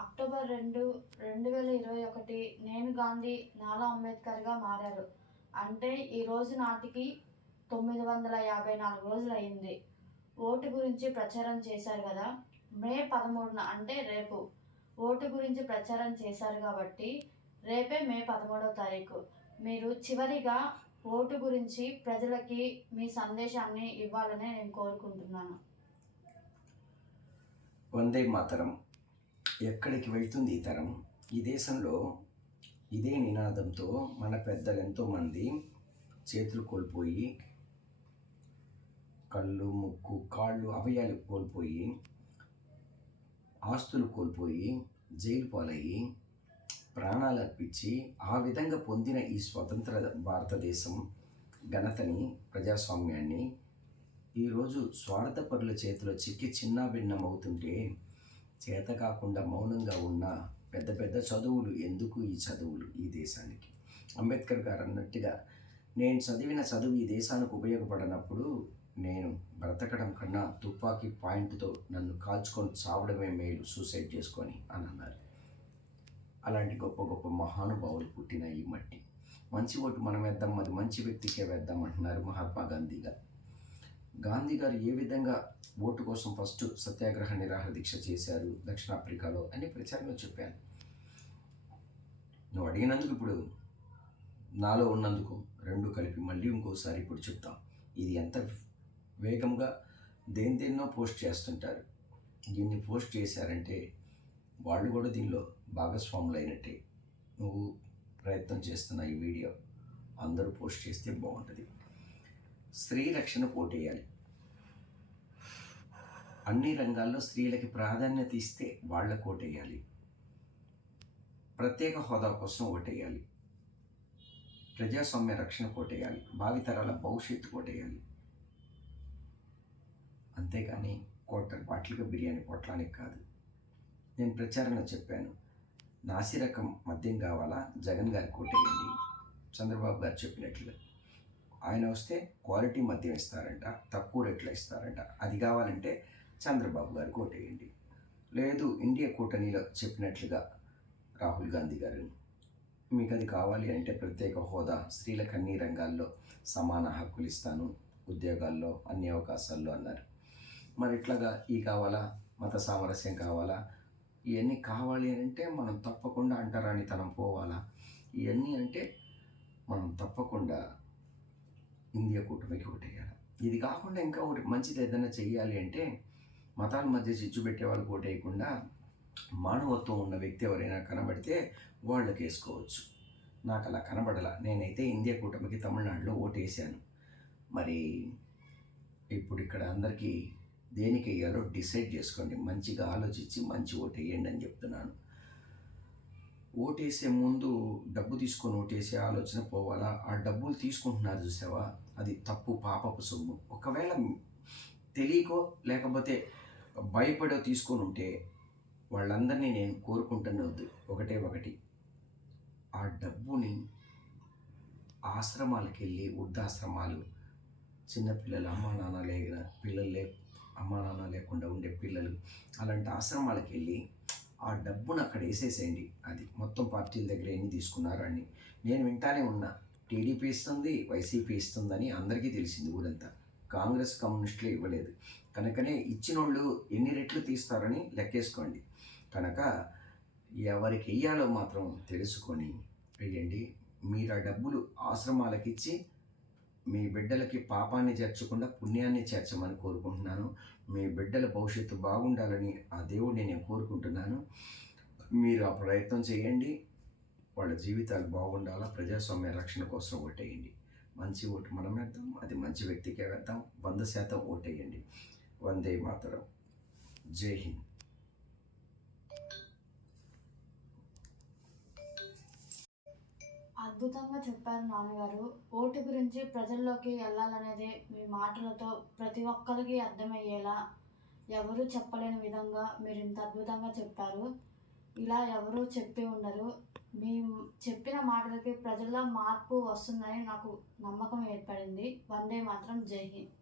October 2, 2021 నేను గాంధీ నాలా అంబేద్కర్గా మారారు. అంటే ఈ రోజు నాటికి 954 రోజులు అయింది. ఓటు గురించి ప్రచారం చేశారు కదా, మే 13న అంటే రేపు ఓటు గురించి ప్రచారం చేశారు కాబట్టి రేపే మే 13వ తారీఖు. మీరు చివరిగా ఓటు గురించి ప్రజలకి మీ సందేశాన్ని ఇవ్వాలని నేను కోరుకుంటున్నాను. వందే మాతరం. ఎక్కడికి వెళ్తుంది ఈ తరం? ఈ దేశంలో ఇదే నినాదంతో మన పెద్దలు ఎంతోమంది చేతులు కోల్పోయి, కళ్ళు, ముక్కు, కాళ్ళు, అవయాలు కోల్పోయి, ఆస్తులు కోల్పోయి, జైలు పాలయ్యి, ప్రాణాలు అర్పించి ఆ విధంగా పొందిన ఈ స్వతంత్ర భారతదేశం ఘనతని, ప్రజాస్వామ్యాన్ని ఈరోజు స్వార్థపరుల చేతిలో చిక్కి చిన్నాభిన్నమవుతుంటే చేత కాకుండా మౌనంగా ఉన్న పెద్ద పెద్ద చదువులు ఎందుకు? ఈ చదువులు ఈ దేశానికి. అంబేద్కర్ గారు అన్నట్టుగా, నేను చదివిన చదువు ఈ దేశానికి ఉపయోగపడనప్పుడు నేను బ్రతకడం కన్నా తుపాకీ పాయింట్తో నన్ను కాల్చుకొని చావడమే మేలు, సూసైడ్ చేసుకొని అని అన్నారు. అలాంటి గొప్ప గొప్ప మహానుభావులు పుట్టిన ఈ మట్టి. మంచి ఓటు మనం వేద్దాం, అది మంచి వ్యక్తికే వేద్దాం అంటున్నారు మహాత్మా గాంధీ గారు. గాంధీ గారు ఏ విధంగా ఓటు కోసం ఫస్ట్ సత్యాగ్రహ నిరాహార దీక్ష చేశారు దక్షిణాఫ్రికాలో అని ప్రచారంలో చెప్పాను. నువ్వు అడిగినందుకు ఇప్పుడు నాలో ఉన్నందుకు రెండు కలిపి మళ్ళీ ఇంకోసారి ఇప్పుడు చెప్తాం. ఇది ఎంత వేగంగా దేన్నో పోస్ట్ చేస్తుంటారు. దీన్ని పోస్ట్ చేశారంటే వాళ్ళు కూడా దీనిలో భాగస్వాములు అయినట్టే. నువ్వు ప్రయత్నం చేస్తున్న ఈ వీడియో అందరూ పోస్ట్ చేస్తే బాగుంటుంది. స్త్రీ రక్షణ ఓటేయాలి. అన్ని రంగాల్లో స్త్రీలకి ప్రాధాన్యత ఇస్తే వాళ్ళకు ఓటేయాలి. ప్రత్యేక హోదా కోసం ఓటేయాలి. ప్రజాస్వామ్య రక్షణ ఓటేయాలి. భావితరాల భవిష్యత్తు ఓటేయాలి. అంతేకాని కోటర్ బాటిల్గా బిర్యానీ పొట్లానికి కాదు. నేను ప్రచారంలో చెప్పాను, నాసిరకం మద్యం కావాలా, జగన్ గారికి ఓటేయండి. చంద్రబాబు గారు చెప్పినట్లుగా ఆయన వస్తే క్వాలిటీ మద్యం ఇస్తారంట, తక్కువ రేట్లో ఇస్తారంట. అది కావాలంటే చంద్రబాబు గారికి ఓటేయండి. లేదు, ఇండియా కూటమిలో చెప్పినట్లుగా రాహుల్ గాంధీ గారు, మీకు అది కావాలి అంటే ప్రత్యేక హోదా, స్త్రీలకు అన్ని రంగాల్లో సమాన హక్కులు ఇస్తాను, ఉద్యోగాల్లో అన్ని అవకాశాల్లో అన్నారు. మరి ఇట్లాగా ఈ కావాలా, మత సామరస్యం కావాలా, ఇవన్నీ కావాలి అంటే మనం తప్పకుండా అంటరానితనం పోవాలా, ఇవన్నీ అంటే మనం తప్పకుండా ఇండియా కూటమికి ఓటేయాలి. ఇది కాకుండా ఇంకా ఒకటి మంచిది ఏదైనా చెయ్యాలి అంటే మతాల మధ్య చిచ్చు పెట్టే వాళ్ళకి ఓటేయకుండా మానవత్వం ఉన్న వ్యక్తి ఎవరైనా కనబడితే వాళ్ళకి వేసుకోవచ్చు. నాకు అలా కనబడలా. నేనైతే ఇండియా కూటమికి తమిళనాడులో ఓటేసాను. మరి ఇప్పుడు ఇక్కడ అందరికీ దేనికి వేయాలో డిసైడ్ చేసుకోండి. మంచిగా ఆలోచించి మంచి ఓటు వేయండి అని చెప్తున్నాను. ఓటేసే ముందు డబ్బు తీసుకొని ఓటేసే ఆలోచన పోవాలా. ఆ డబ్బులు తీసుకుంటున్నారు చూసావా, అది తప్పు, పాపపు సొమ్ము. ఒకవేళ తెలియకో లేకపోతే భయపడో తీసుకొని ఉంటే వాళ్ళందరినీ నేను కోరుకుంటున్నది ఒకటి, ఆ డబ్బుని ఆశ్రమాలకు వెళ్ళి, వృద్ధాశ్రమాలు, చిన్నపిల్లలు అమ్మా నాన్న లేకుండా ఉండే పిల్లలు, అలాంటి ఆశ్రమాలకు వెళ్ళి ఆ డబ్బును అక్కడ వేసేసేయండి. అది మొత్తం పార్టీల దగ్గర ఎన్ని తీసుకున్నారు అని నేను వింటానే ఉన్నా. టీడీపీ ఇస్తుంది, వైసీపీ ఇస్తుందని అందరికీ తెలిసింది ఊరంతా. కాంగ్రెస్, కమ్యూనిస్టులు ఇవ్వలేదు. కనుకనే ఇచ్చిన వాళ్ళు ఎన్ని రెట్లు తీస్తారని లెక్కేసుకోండి. కనుక ఎవరికి వెయ్యాలో మాత్రం తెలుసుకొని వెయ్యండి. మీరు ఆ డబ్బులు ఆశ్రమాలకు ఇచ్చి మీ బిడ్డలకి పాపాన్ని చేర్చకుండా పుణ్యాన్ని చేర్చమని కోరుకుంటున్నాను. మీ బిడ్డల భవిష్యత్తు బాగుండాలని ఆ దేవుడిని నేను కోరుకుంటున్నాను. మీరు ఆ ప్రయత్నం చేయండి. వాళ్ళ జీవితాలు బాగుండాలా, ప్రజాస్వామ్య రక్షణ కోసం ఓటేయండి. మంచి ఓటు మనం వేద్దాం, అది మంచి వ్యక్తికే వేద్దాం. 100% ఓటేయండి. వందే మాతరం. జై హింద్. అద్భుతంగా చెప్పారు నాన్నగారు. ఓటు గురించి ప్రజల్లోకి వెళ్ళాలనేది మీ మాటలతో ప్రతి ఒక్కరికి అర్థమయ్యేలా, ఎవరు చెప్పలేని విధంగా మీరు ఇంత అద్భుతంగా చెప్పారు. ఇలా ఎవరూ చెప్పి ఉండరు. మీ చెప్పిన మాటలకి ప్రజల్లో మార్పు వస్తుందని నాకు నమ్మకం ఏర్పడింది. వందే మాత్రం. జై హింద్.